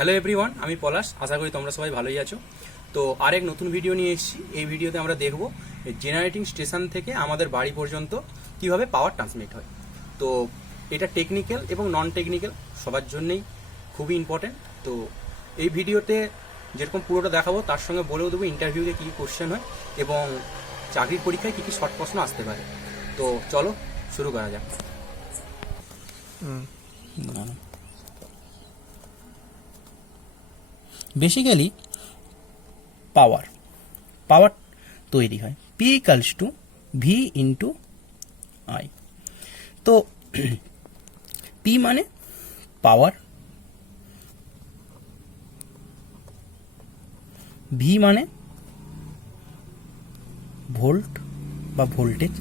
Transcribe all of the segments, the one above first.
Hello everyone, আমি পলাশ। আশা করি তোমরা সবাই ভালোই আছো। তো আরেক নতুন ভিডিও নিয়ে এসেছি। এই ভিডিওতে আমরা দেখব জেনারেটিং স্টেশন থেকে আমাদের বাড়ি পর্যন্ত কিভাবে পাওয়ার ট্রান্সমিট হয়। তো এটা টেকনিক্যাল এবং নন টেকনিক্যাল সবার জন্যই খুবই ইম্পর্টেন্ট। তো এই ভিডিওতে যেরকম পুরোটা দেখাবো তার সঙ্গে বলেও দেবো ইন্টারভিউতে কী কী কোশ্চেন হয় এবং চাকরির পরীক্ষায় কী কী শর্ট প্রশ্ন আসতে পারে। তো চলো শুরু করা যাক। বেসিক্যালি পাওয়ার তৈরি হয় P equals two V into I। তো P মানে পাওয়ার, V মানে ভোল্ট বা ভোল্টেজ,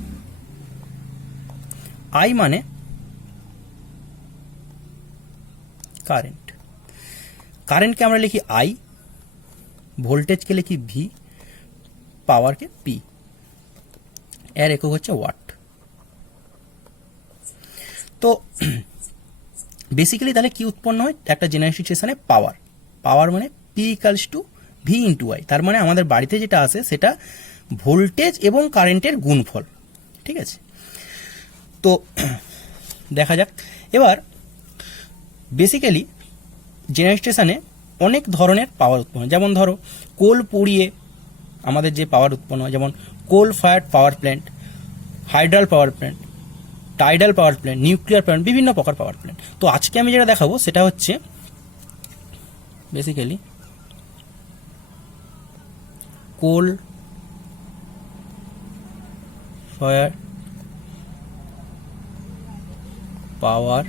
I মানে কারেন্টকে আমরা লিখি I, ভোল্টেজকে লিখি V, পাওয়ারকে P। এর একক হচ্ছে ওয়াট। তো বেসিক্যালি তাহলে কি উৎপন্ন হয় একটা জেনারেটিং স্টেশনে? পাওয়ার মানে P equals two V into I। তার মানে আমাদের বাড়িতে যেটা আসে সেটা ভোল্টেজ এবং কারেন্টের গুণফল। ঠিক আছে, তো দেখা যাক এবার। বেসিক্যালি জেনারেটিং স্টেশনে অনেক ধরনের পাওয়ার উৎপন্ন হয়। যেমন ধরো কোল পুড়িয়ে আমাদের যে পাওয়ার উৎপন্ন হয়, যেমন coal fired power plant, hydel power plant, tidal power plant, nuclear plant, বিভিন্ন প্রকার পাওয়ার প্ল্যান্ট। তো আজকে আমি যেটা দেখাবো সেটা হচ্ছে বেসিক্যালি কোল ফায়ার পাওয়ার।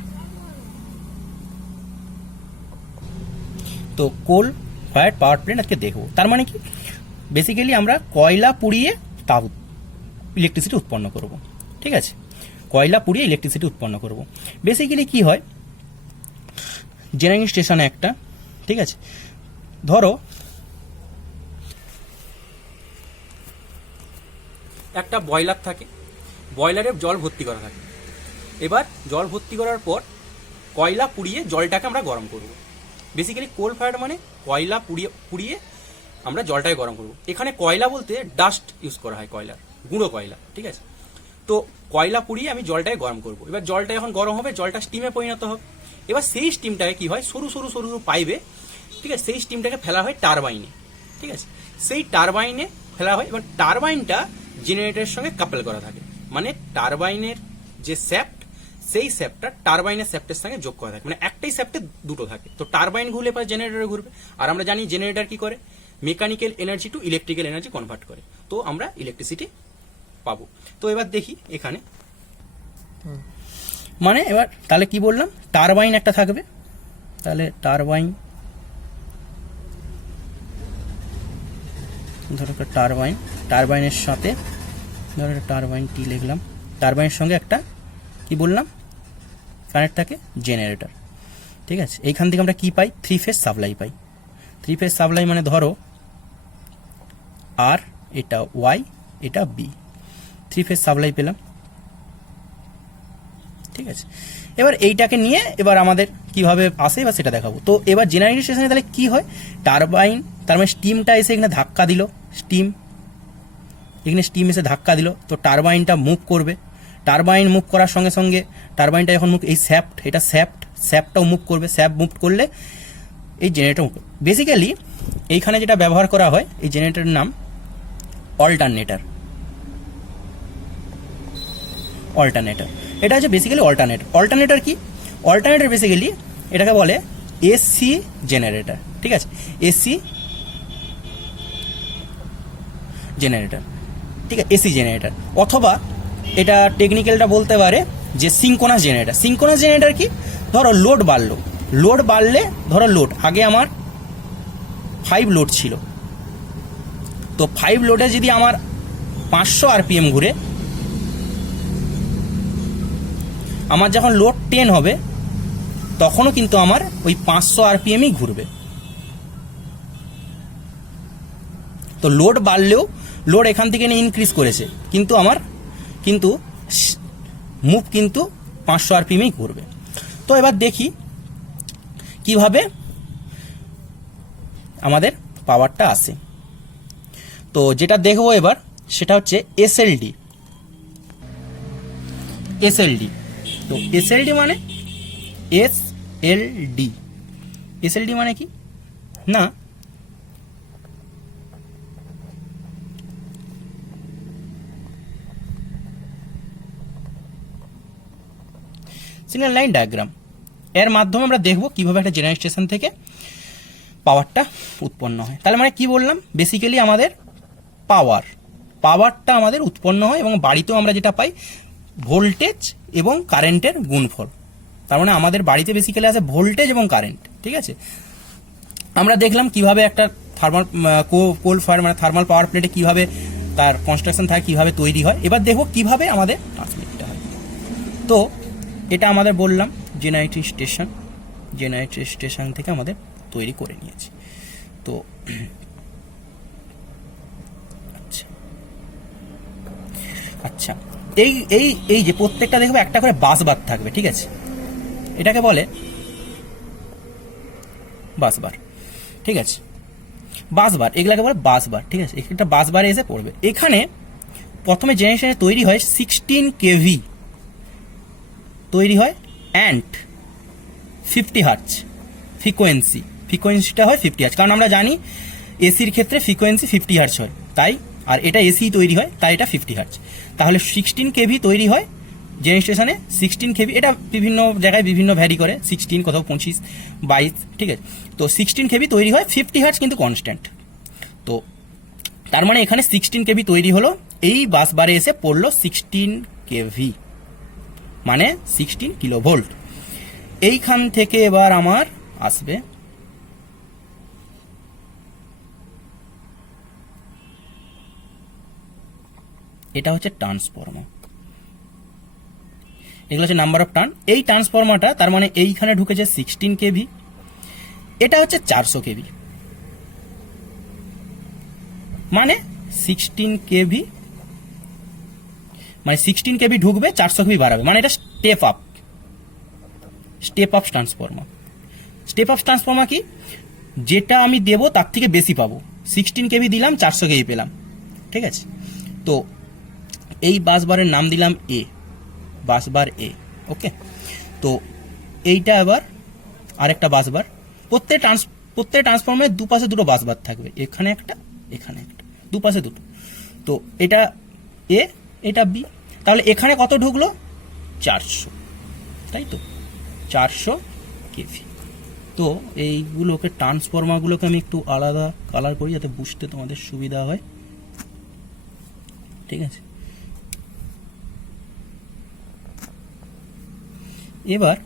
তো কোল ফায়ার পাওয়ার প্ল্যান্ট আজকে দেখবো। তার মানে কি, বেসিক্যালি আমরা কয়লা পুড়িয়ে তাপ ইলেকট্রিসিটি উৎপন্ন করব। ঠিক আছে, কয়লা পুড়িয়ে ইলেকট্রিসিটি উৎপন্ন করব। বেসিক্যালি কি হয় জেনারেটিং স্টেশনে একটা, ঠিক আছে, ধরো একটা বয়লার থাকে, বয়লারে জল ভর্তি করা থাকে। এবার জল ভর্তি করার পর কয়লা পুড়িয়ে জলটাকে আমরা গরম করব। বেসিক্যালি কোল ফায়ার মানে কয়লা পুড়িয়ে আমরা জলটাকে গরম করব। এখানে কয়লা বলতে ডাস্ট ইউজ করা হয়, কয়লার গুঁড়ো কয়লা। ঠিক আছে, তো কয়লা পুড়িয়ে আমি জলটাকে গরম করব। এবার জলটা যখন গরম হবে জলটা স্টিমে পরিণত হবে। এবার সেই স্টিমটাকে কি হয়, সরু সরু সরু পাইপে, ঠিক আছে, সেই স্টিমটাকে ফেলা হয় টারবাইনে। ঠিক আছে, সেই টারবাইনে ফেলা হয়। এবার টারবাইনটা জেনারেটরের সঙ্গে কাপেল করা থাকে, মানে টারবাইনের যে শ্যাফট, সেই শ্যাফটটা টারবাইনের শ্যাফটের সঙ্গে যোগ করা থাকে, মানে একটাই শ্যাফটে দুটো থাকে। তো টারবাইন ঘুরলে পরে জেনারেটরে ঘুরবে। আর আমরা জানি জেনারেটর কি করে, mechanical energy to electrical energy convert করে। তো আমরা ইলেকট্রিসিটি পাবো। তো এবার দেখি এখানে, মানে এবার তাহলে কি বললাম, টারবাইন একটা থাকবে। তাহলে ধরো একটা টারবাইনের সাথে ধরো একটা টারবাইন টি লিখলাম। টারবাইনের সঙ্গে একটা কি বললাম কানেক্ট থাকে জেনারেটর। ঠিক আছে, এইখান থেকে আমরা কি পাই, 3 ফেজ সাপ্লাই পাই। 3 ফেজ সাপ্লাই মানে ধরো আর, এটা ওয়াই, এটা বি, 3 ফেজ সাপ্লাই পেলাম। ঠিক আছে, এবার এইটাকে নিয়ে এবার আমাদের কিভাবে আসে বা সেটা দেখাবো। তো এবার জেনারেটিং স্টেশনে তাহলে কি হয়, টারবাইন, তার মানে স্টিমটা এসে এখানে ধাক্কা দিল, এখানে স্টিম এসে ধাক্কা দিল। তো টারবাইনটা মুভ করবে। টারবাইন মুভ করার সঙ্গে সঙ্গে টারবাইনটা যখন মুভ, এই স্যাফটটাও মুভ করবে। স্যাফট মুভ করলে এই জেনারেটর মুভ করবে। বেসিক্যালি এইখানে যেটা ব্যবহার করা হয়, এই জেনারেটরের নাম অল্টারনেটর। এটা হচ্ছে বেসিক্যালি অল্টারনেটর কি, অল্টারনেটর বেসিক্যালি এটাকে বলে এসি জেনারেটর। ঠিক আছে, এসি জেনারেটর, ঠিক আছে, এসি জেনারেটর। অথবা এটা টেকনিক্যালটা বলতে পারে যে সিঙ্কোনাস জেনারেটর কি, ধরো লোড বাড়লে ধরো লোড, আগে আমার 5 লোড ছিল, তো 5 লোডে যদি আমার 500 RPM ঘুরে, আমার যখন লোড 10 হবে তখনও কিন্তু আমার ওই 500 RPMই ঘুরবে। তো লোড বাড়লেও, লোড এখান থেকে নিয়ে ইনক্রিজ করেছে, কিন্তু আমার মুভ কিন্তু 500 RPMই ঘুরবে। তো এবার দেখি কিভাবে আমাদের পাওয়ারটা আসে। তো যেটা দেখবো এবার সেটা হচ্ছে এসএলডি। এসএলডি, তো এসএলডি মানে এসএলডি, এসএলডি মানে কি না, সিগন্যাল লাইন ডায়াগ্রাম। এর মাধ্যমে আমরা দেখব কিভাবে একটা জেনারেল স্টেশন থেকে পাওয়ারটা উৎপন্ন হয়। তাহলে মানে কি বললাম, বেসিক্যালি আমাদের পাওয়ারটা আমাদের উৎপন্ন হয় এবং বাড়িতেও আমরা যেটা পাই ভোল্টেজ এবং কারেন্টের গুণফল। তার মানে আমাদের বাড়িতে বেসিক্যালি আছে ভোল্টেজ এবং কারেন্ট, ঠিক আছে। আমরা দেখলাম কিভাবে একটা থার্মাল কোল ফায়ার মানে থার্মাল পাওয়ার প্লেটে কিভাবে তার কনস্ট্রাকশন থাকে, কিভাবে তৈরি হয়। এবার দেখব কিভাবে আমাদের ট্রান্সমিটটা হয়। তো এটা আমাদের বললাম জেনারেটর স্টেশন, জেনারেটর স্টেশন থেকে আমাদের তৈরি করে নিয়েছি। তো আচ্ছা, এই এই এই যে প্রত্যেকটা দেখবে একটা করে বাসবার থাকবে, ঠিক আছে, এটাকে বলে বাসবার, ঠিক আছে। বাসবার, এগুলাকে বলে বাসবার, ঠিক আছে। একটা বাসবারে এসে পড়বে। এখানে প্রথমে জেনারেশনে তৈরি হয় 16 কেভি তৈরি হয় অ্যান্ড 50 হার্টজ ফ্রিকোয়েন্সিটা হয় 50 হার্টজ, কারণ আমরা জানি এসির ক্ষেত্রে ফ্রিকোয়েন্সি 50 হার্টজ হয়, তাই আর এটা এসি তৈরি হয় তাই এটা 50 হার্টজ। তাহলে 16 কেভি তৈরি হয় জেনারেল স্টেশনে। 16 কেভি, এটা বিভিন্ন জায়গায় বিভিন্ন ভ্যারি করে, 16 কোথাও 25 22, ঠিক আছে। তো 16 কেভি তৈরি হয়, 50 হার্টজ কিন্তু কনস্ট্যান্ট। তো তার মানে এখানে 16 কেভি তৈরি হলো, এই বাসবারে এসে পড়লো 16 কেভি মানে 16 কিলোভোল্ট। এইখান থেকে এবার আমার আসবে এটা হচ্ছে ট্রান্সফরমার। এগুলো হচ্ছে নাম্বার অফ টার্ন। এই ট্রান্সফরমারটা তার মানে এইখানে ঢুকেছে 16 কেভি, এটা হচ্ছে 400 কেভি, মানে 16 কেভি মানে 16 কেভি ঢুকবে, 400 কেভি বাড়াবে, মানে এটা step up transformer. Step up transformer কি, যেটা আমি দেবো তার থেকে বেশি পাবো। 16 কেভি দিলাম, 400 কেভি পেলাম, ঠিক আছে। তো এই বাসবারের নাম দিলাম এ, বাসবার এ, ওকে। তো এইটা এবার আরেকটা বাসবার। প্রত্যেক ট্রান্সফরমারের দুপাশে দুটো বাসবার থাকবে, এখানে একটা এখানে একটা, দুপাশে দুটো। তো এটা এ, এটা বি। তাহলে এখানে কত ঢুকলো 400, তাই তো 400 কেভি। তো এইগুলোকে ট্রান্সফরমারগুলোকে আমি একটু আলাদা কালার করি যাতে বুঝতে তোমাদের সুবিধা হয়, ঠিক আছে। এবার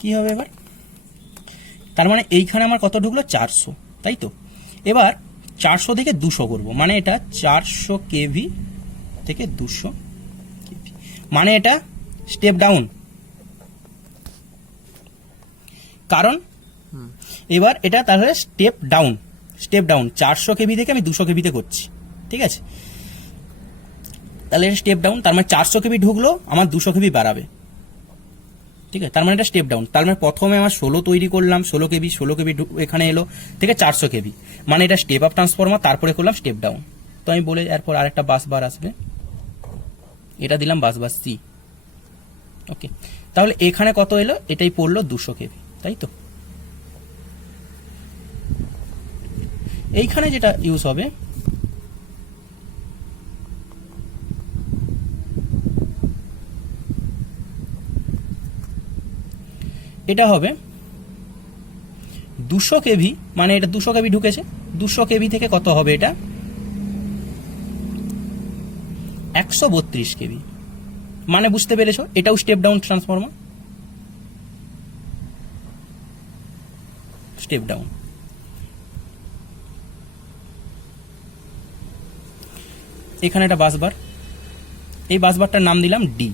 কি হবে এবার, তার মানে এইখানে আমার কত ঢুকলো 400, তাই তো। এবার 400 থেকে 200 করবো, মানে এটা 400 কেভি থেকে 200 কেভি, মানে এটা স্টেপ ডাউন। কারণ এবার এটা তাহলে স্টেপ ডাউন 400 কেভি থেকে আমি 200 কেভিতে করছি, ঠিক আছে। তাহলে এটা স্টেপ ডাউন, তার মানে 400 কেভি ঢুকলো, আমার 200 কেভি বাড়াবে, ঠিক আছে। তার মানে এটা স্টেপ ডাউন। তার মানে প্রথমে আমার 16 তৈরি করলাম, 16 কেভি এখানে এলো থেকে 400 কেভি, মানে এটা স্টেপ আপ ট্রান্সফরমার। তারপরে করলাম স্টেপ ডাউন। তো আমি বলে এরপর আরেকটা বাসবার আসবে, এটা দিলাম বাসবার সি, ওকে। তাহলে এখানে কত এলো, এটাই পড়লো 200 কেভি, তাই তো। এইখানে যেটা ইউজ হবে এটা হবে 200 কেভি, মানে এটা 200 কেভি ঢুকেছে, 200 কেভি থেকে কত হবে, এটা 132 কেভি, মানে বুঝতে পেরেছো এটাও step down transformer, step down. এখানে একটা বাসবার, এই বাসবারটার নাম দিলাম ডি,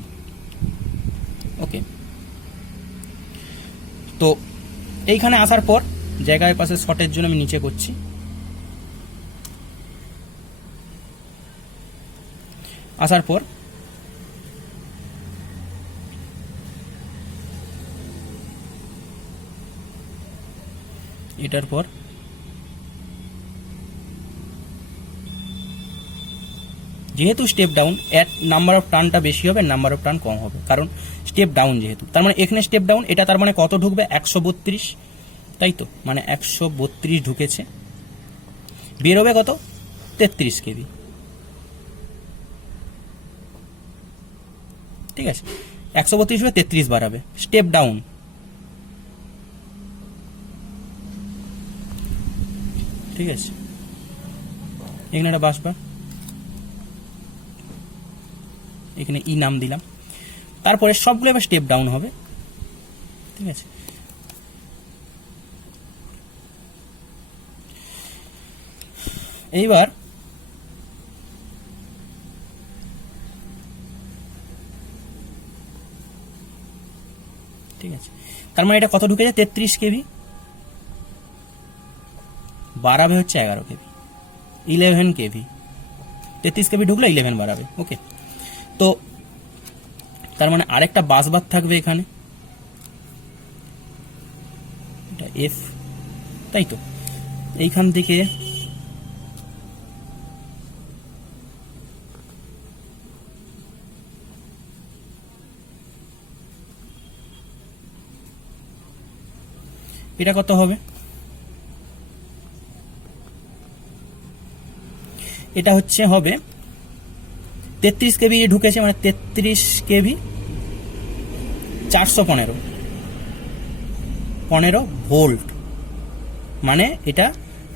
ওকে। তো এইখানে আসার পর জায়গায় পাশে শর্টের জন্য আমি নিচে করছি। আসার পর এটার পর যেহেতু স্টেপ ডাউন, এর নাম্বার অফ টার্নটা বেশি হবে, নাম্বার অফ টার্ন কম হবে, কারণ স্টেপ ডাউন যেহেতু। তার মানে এখানে স্টেপ ডাউন, এটা তার মানে কত ঢুকবে 132, তাই তো, মানে 132 ঢুকেছে, বেরোবে কত 33 কেভি। ঠিক আছে, 132 হবে 33 বাড়াবে, স্টেপ ডাউন। ঠিক আছে, এখানে একটা বাসবার, এখানে ই নাম দিলাম, তারপরে সবগুলো এবার স্টেপ ডাউন হবে। ঠিক আছে, এইবার ঠিক আছে, তার মানে এটা কত ঢুকেছে 33 কেভি, বাড়াবে হচ্ছে 11 কেভি, 11 কেভি। 33 কেভি ঢুকলে 11 বাড়াবে। ওকে, তো তার মানে আরেকটা বাস বার থাকবে এখানে, এটা এফ, তাই তো, এইখান থেকে এটা কত হবে, এটা হচ্ছে হবে 33 কেভি ঢুকেছে, মানে 33 কেভি 415 ভোল্ট, মানে এটা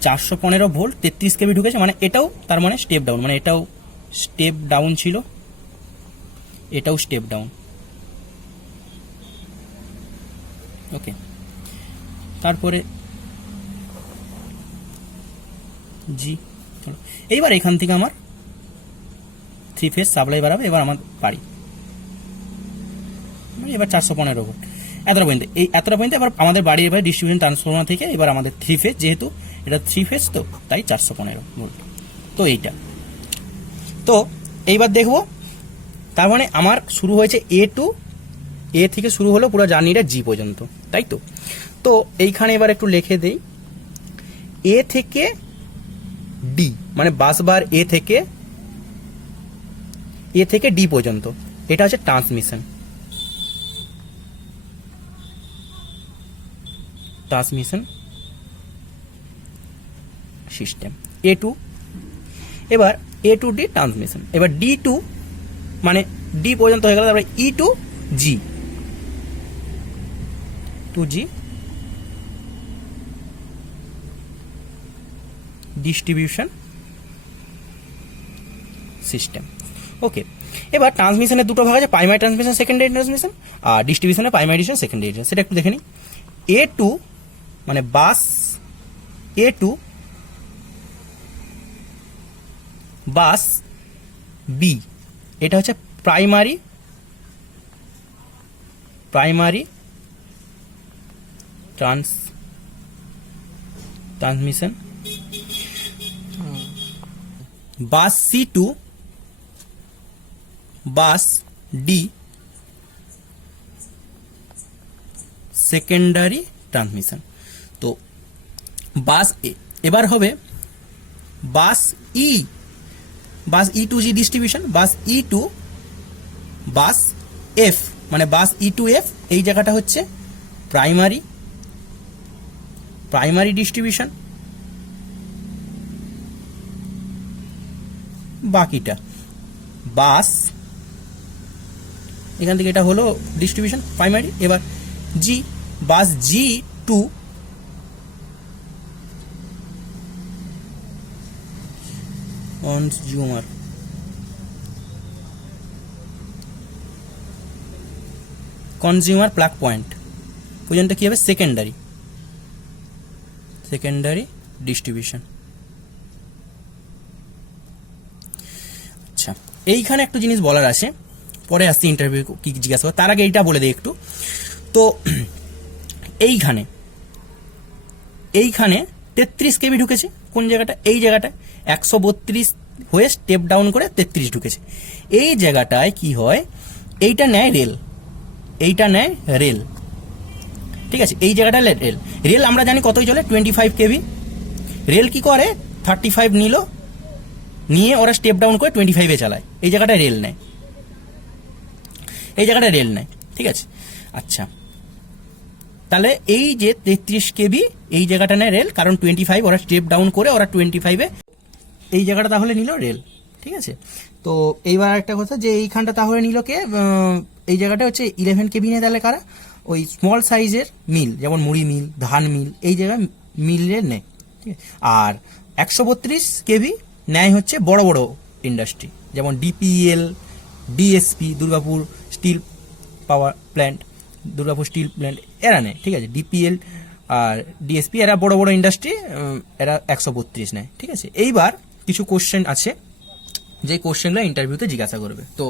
415 ভোল্ট 33 কেভি ঢুকেছে, মানে এটাও তার মানে স্টেপ ডাউন, মানে এটাও স্টেপ ডাউন ছিল, এটাও স্টেপ ডাউন। ওকে, তারপরে জি, চলো এইবার এখান থেকে আমার 3 ফেজ সাপ্লাই বাড়াবে, এবার আমার বাড়ি এবার 415 ভোল্ট, এতটা পর্যন্ত, এই এতটা পর্যন্ত। এবার আমাদের বাড়ি এবার ডিস্ট্রিবিউশন ট্রান্সফরমার থেকে এবার আমাদের 3 ফেজ, যেহেতু এটা 3 ফেজ তো তাই 415 ভোল্ট। তো এইটা, তো এইবার দেখবো, তার মানে আমার শুরু হয়েছে এ থেকে শুরু হলো পুরো জার্নিটা জি পর্যন্ত, তাই তো। তো এইখানে এবার একটু লিখে দেই, এ থেকে ডি, মানে বাস বার এ থেকে ডি পর্যন্ত, এটা হচ্ছে ট্রান্সমিশন সিস্টেম A2। এবার A2 ডি ট্রান্সমিশন, এবার D2 মানে ডি পর্যন্ত হয়ে গেল, তারপরে E2 জি, 2G ডিস্ট্রিবিউশন সিস্টেম। ওকে, এবার ট্রান্সমিশনের দুটো ভাগ আছে, প্রাইমারি ট্রান্সমিশন, সেকেন্ডারি ট্রান্সমিশন, আর ডিস্ট্রিবিউশনের প্রাইমারি ডিভিশন, সেকেন্ডারি ডিভিশন। সেটা একটু দেখে নিই। A2 মানে বাস A2 বাস বি, এটা হচ্ছে প্রাইমারি ট্রান্সমিশন। বাস C2 বাস ডি সেকেন্ডারি ট্রান্সমিশন। তো বাস এ, এবার হবে বাস E2G ডিস্ট্রিবিউশন, বাস E2 বাস এফ, মানে বাস E2F, এই জায়গাটা হচ্ছে প্রাইমারি ডিস্ট্রিবিউশন, বাকিটা বাস, এখান থেকে এটা হলো ডিস্ট্রিবিউশন প্রাইমারি। এবার জি, বাস G2 কনজিউমার প্লাগ পয়েন্ট পর্যন্ত কি হবে, সেকেন্ডারি ডিস্ট্রিবিউশন। আচ্ছা, এইখানে একটা জিনিস বলার আছে, পরে আসছি ইন্টারভিউ কি জিজ্ঞাসা করে, তার আগে এইটা বলে দিই একটু। তো এইখানে 33 কেবি ঢুকেছে, কোন জায়গাটা, এই জায়গাটা 132 হয়ে স্টেপ ডাউন করে 33 ঢুকেছে। এই জায়গাটায় কি হয়, এইটা নেয় রেল, এইটা নেয় রেল, ঠিক আছে, এই জায়গাটা রেল। রেল আমরা জানি কতই চলে, 25 কেভি। রেল কি করে, 35 নিল, নিয়ে ওরা স্টেপ ডাউন করে 25-এ চালায়, এই জায়গাটা রেল নেয়, এই জায়গাটা রেল নেয়, ঠিক আছে। আচ্ছা, তাহলে এই যে 33 কেভি এই জায়গাটা নেয় রেল, কারণ 25 ওরা স্টেপ ডাউন করে ওরা 25-এ এই জায়গাটা তাহলে নিল রেল, ঠিক আছে। তো এইবার একটা কথা যে এইখানটা তাহলে নিল কে, এই জায়গাটা হচ্ছে 11 কেভি নেয় তাহলে কারা, ওই স্মল সাইজের মিল, যেমন মুড়ি মিল, ধান মিল, এই জায়গায় মিলের নেয়, ঠিক আছে। আর 132 কেভি নেয় হচ্ছে বড় বড় ইন্ডাস্ট্রি, যেমন DPL, DSP, Durgapur steel power plant, Durgapur steel plant এরা নেয়, ঠিক আছে। ডিপিএল আর ডিএসপি এরা বড় বড় ইন্ডাস্ট্রি, এরা 132 নেয়, ঠিক আছে। এইবার কিছু কোশ্চেন আছে যে কোশ্চেনগুলো ইন্টারভিউতে জিজ্ঞাসা করবে। তো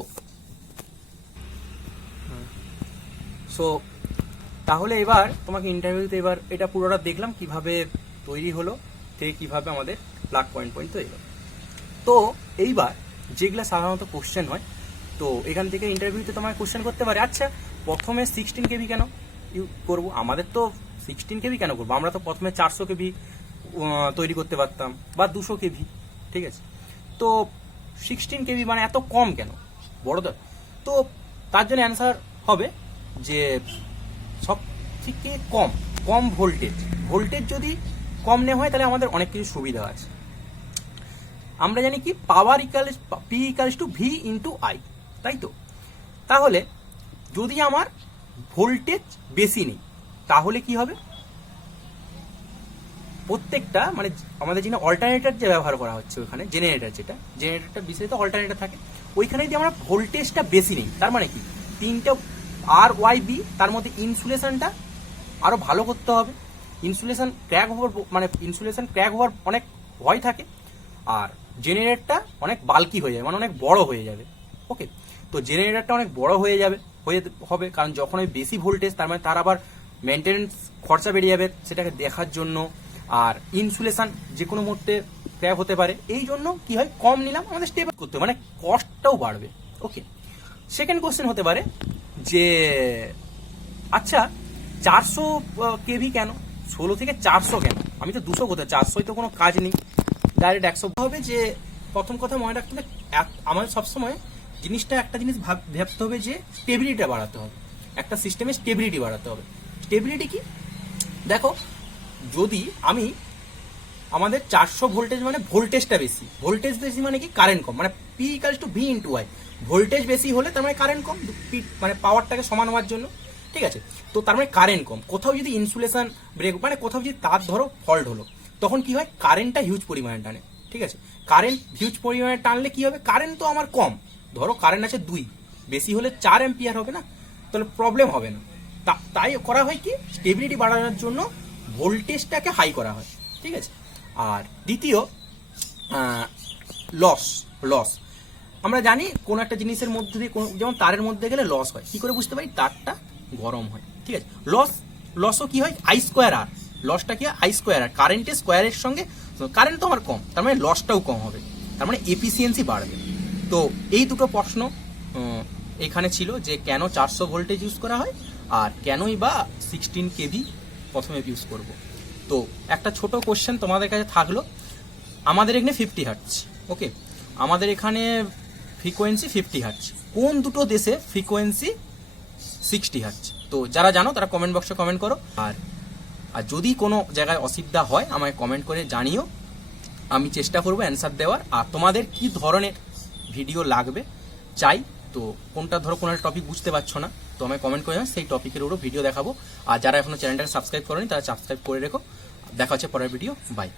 তাহলে এবার তোমাকে ইন্টারভিউতে এবার এটা পুরোটা দেখলাম কিভাবে তৈরি হলো, থেকে কিভাবে আমাদের প্লাগ পয়েন্ট তৈরি হলো। তো এইবার যেগুলো সাধারণত কোশ্চেন হয়, তো এখান থেকে ইন্টারভিউতে তোমাকে কোশ্চেন করতে পারে, আচ্ছা প্রথমে 16 কেভি কেন করবো, আমাদের তো 16 কেভি কেন করবো, আমরা তো প্রথমে 400 কেভি তৈরি করতে পারতাম বা 200 কেভি, ঠিক আছে। তো 16 কেভি মানে এত কম কেন বড়দের? তো তার জন্য অ্যান্সার হবে যে সব থেকে কম ভোল্টেজ যদি কম নেওয়া হয় তাহলে আমাদের অনেক কিছু সুবিধা আছে। আমরা জানি কি পাওয়ার P = V × I, তাই তো। তাহলে যদি আমার ভোল্টেজ বেশি নেই তাহলে কি হবে, প্রত্যেকটা মানে আমাদের যেখানে অল্টারনেটর যে ব্যবহার করা হচ্ছে ওখানে জেনারেটরটা বিশেষত অল্টারনেটর থাকে, ওইখানে যদি আমরা ভোল্টেজটা বেশি নেই, তার মানে কি তিনটা RYB, তার মধ্যে ইনসুলেশনটা আরো ভালো করতে হবে। ইনসুলেশন ক্র্যাক হওয়ার অনেক ভয় থাকে, আর জেনারেটরটা অনেক বাল্কি হয়ে যাবে, মানে অনেক বড় হয়ে যাবে। ওকে, তো জেনারেটরটা অনেক বড় হয়ে হবে, কারণ যখন ওই বেশি ভোল্টেজ, তার মানে তার আবার মেনটেনেন্স খরচা বেড়ে যাবে সেটাকে দেখার জন্য, আর ইনসুলেশন যে কোনো মুহূর্তে ক্র্যাক হতে পারে, এই জন্য কি হয় কম নিলাম, আমাদের স্টেপ করতে হবে, মানে কস্টটাও বাড়বে। ওকে, সেকেন্ড কোশ্চেন হতে পারে যে আচ্ছা 400 কেভি কেন, 16 থেকে 400 কেন, আমি তো 200 কোথায়, 400 তো কোনো কাজ নেই, ডাইরেক্ট 100 হবে। যে প্রথম কথা মনে রাখতে হবে, আমাদের সবসময় একটা জিনিস ভাবতে হবে যে স্টেবিলিটি বাড়াতে হবে, একটা সিস্টেমে স্টেবিলিটি বাড়াতে হবে। স্টেবিলিটি কি, দেখো যদি আমাদের 400 ভোল্টেজ মানে ভোল্টেজ বেশি মানে কি কারেন্ট কম, মানে P = V × I, ভোল্টেজ বেশি হলে তার মানে কারেন্ট কম, মানে পাওয়ারটাকে সমান হওয়ার জন্য, ঠিক আছে। তো তার মানে কারেন্ট কম, কোথাও যদি ইনসুলেশন ব্রেক মানে কোথাও যদি তার ধরো ফল্ট হলো, তখন কি হয় কারেন্টটা হিউজ পরিমাণে টানে, ঠিক আছে। কারেন্ট হিউজ পরিমাণে টানলে কি হবে, কারেন্ট তো আমার কম, ধরো কারেন্ট আছে 2, বেশি হলে 4 অ্যাম্পিয়ার হবে না, তাহলে প্রবলেম হবে না। তাই করা হয় কি স্টেবিলিটি বাড়ানোর জন্য ভোল্টেজটাকে হাই করা হয়, ঠিক আছে। আর দ্বিতীয় লস, আমরা জানি কোন একটা জিনিসের মধ্যে দিয়ে যেমন তারের মধ্যে গেলে লস হয়, কি করে বুঝতে পারি, তারটা গরম হয়, ঠিক আছে। লসও কি হয় I²R, লসটা কি হয় I²R, কারেন্টের স্কোয়ারের সঙ্গে, কারেন্ট তো আমার কম, তার মানে লসটাও কম হবে, তার মানে এফিসিয়েন্সি বাড়বে। তো এই দুটো প্রশ্ন এখানে ছিল যে কেন 400 ভোল্টেজ ইউজ করা হয়, আর কেনই বা 16 কেভি প্রথমে ইউজ করব। তো একটা ছোট কোশ্চেন তোমাদের কাছে থাকলো, আমাদের এখানে 50 হার্টজ, ওকে, আমাদের এখানে ফ্রিকোয়েন্সি 50 হার্টজ, কোন দুটো দেশে ফ্রিকোয়েন্সি 60 হার্টজ? তো যারা জানো তারা কমেন্ট বক্সে কমেন্ট করো, আর যদি কোনো জায়গায় অসুবিধা হয় আমায় কমেন্ট করে জানিও, আমি চেষ্টা করবো অ্যান্সার দেওয়ার। আর তোমাদের কি ধরনের ভিডিও লাগবে চাই, তো কোনটা ধরো কোনো টপিক বুঝতে পারছো না, তো আমায় কমেন্ট করে সেই টপিকের উপর ভিডিও দেখাবো। আর যারা এখনো চ্যানেলটাকে সাবস্ক্রাইব করেনি তারা সাবস্ক্রাইব করে রেখো। দেখা হচ্ছে পরের ভিডিও, বাই।